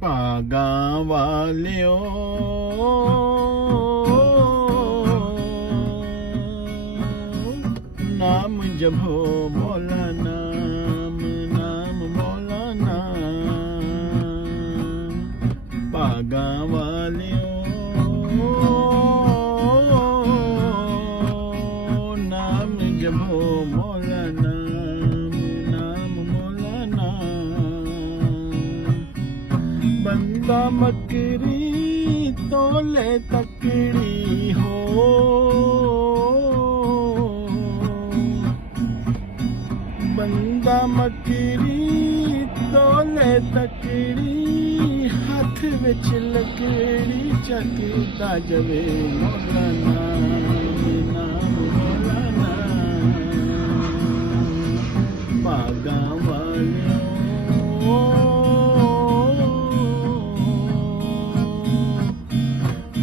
ਭਾਗਾਂ ਵਾਲਿਓ ਨਾਮ ਜਪੋ ਮੌਲਾ ਨਾਮ ਨਾਮ ਮੌਲਾ ਨਾਮ ਭਾਗਾਂ ਵਾਲਿਓ ਨਾਮ ਜਪੋ ਮੌਲਾ ਨਾਮ ਨਾਮ ਮੌਲਾ ਨਾਮ ਬੰਦਾ ਮਕਰੀ ਤੋਲੇ ਤਕੜੀ ਹੋ ਬੰਦਾ ਮਕਰੀ ਤੋਲੇ ਤਕੜੀ ਹੱਥ ਵਿੱਚ ਲੱਕੜੀ ਚੱਕਦਾ ਜਵੇ ਮੌਲਾ ਨਾਮ ਨਾਮ ਮੌਲਾ ਨਾਮ ਭਾਗਾਂ ਵਾਲਿਓ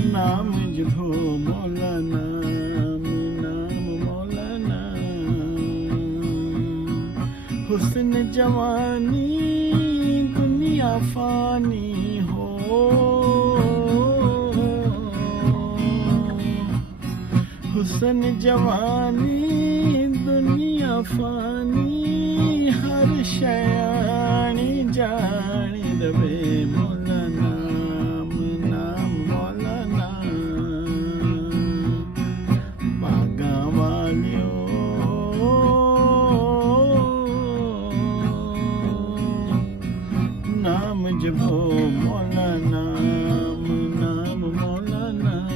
ਨਾਮ ਜਪੋ ਮੌਲਾ ਨਾਮ ਨਾਮ ਮੌਲਾ ਨਾਮ ਹੁਸਨ ਜਵਾਨੀ ਦੁਨੀਆ ਫਾਨੀ ਹੋ ਹੁਸਨ ਜਵਾਨੀ ਦੁਨੀਆ ਫਾਨੀ ਹਰ ਸ਼ੈਆਣੀ ਜਾਣੀ ਦਵੇ ਮੌਲਾ ਨਾਮ ਨਾਮ ਮੌਲਾ ਨਾਮ ਭਾਗਾਂ ਵਾਲਿਓ ਨਾਮ ਜਪੋ ਮੌਲਾ ਨਾਮ ਨਾਮ ਮੌਲਾ ਨਾਮ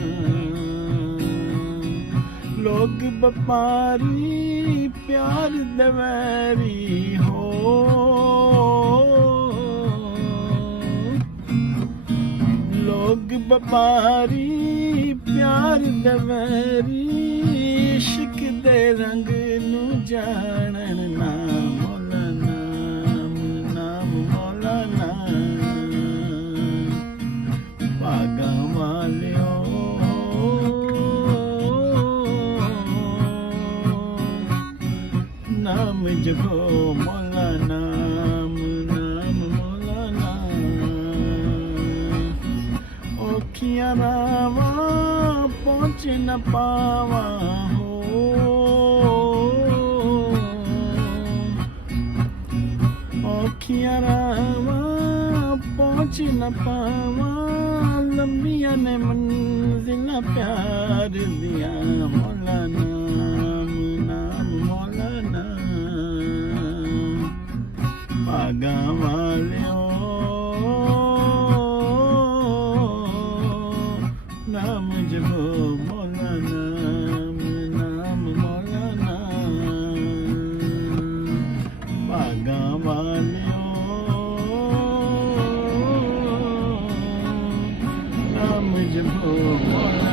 ਲੋਕ ਵਪਾਰੀ ਪਿਆਰ ਦਵੈਰੀ ਹੋ ਲੋਕ ਵਪਾਰੀ ਪਿਆਰ ਦਵੈਰੀ ਇਸ਼ਕ ਦੇ ਰੰਗ ਨੂੰ ਜਾਣਨ ਨਾ ਮੌਲਾ ਨਾਮ ਨਾਮ ਮੌਲਾ ਨਾਮ ਭਾਗਾਂ ਵਾਲਿਓ ਨਾਮ ਜਪੋ ਮੌਲਾ ਨਾਮ ਨਾਮ ਮੌਲਾ ਨਾਮ ਔਖੀਆਂ ਰਾਵਾਂ ਪਹੁੰਚ ਨ ਪਾਵਾਂ ਹੋ ਔਖੀਆਂ ਰਾਵਾਂ ਪਹੁੰਚ ਨ ਪਾਵਾਂ ਲੰਬੀਆਂ ਨੇ ਮੰਜ਼ਿਲਾਂ ਪਿਆਰ ਦੀਆਂ ਮੌਲਾ ਨਾਮ ਨਾਮ ਮੌਲਾ ਨਾਮ ਭਾਗਾਂ ਵਾਲਿਓ ਨਾਮ ਜਪੋ ਮੌਲਾ ਨਾਮ ਨਾਮ ਮੌਲਾ ਨਾਮ ਭਾਗਾਂ ਵਾਲਿਓ ਨਾਮ ਜਪੋ ਮੌਲਾ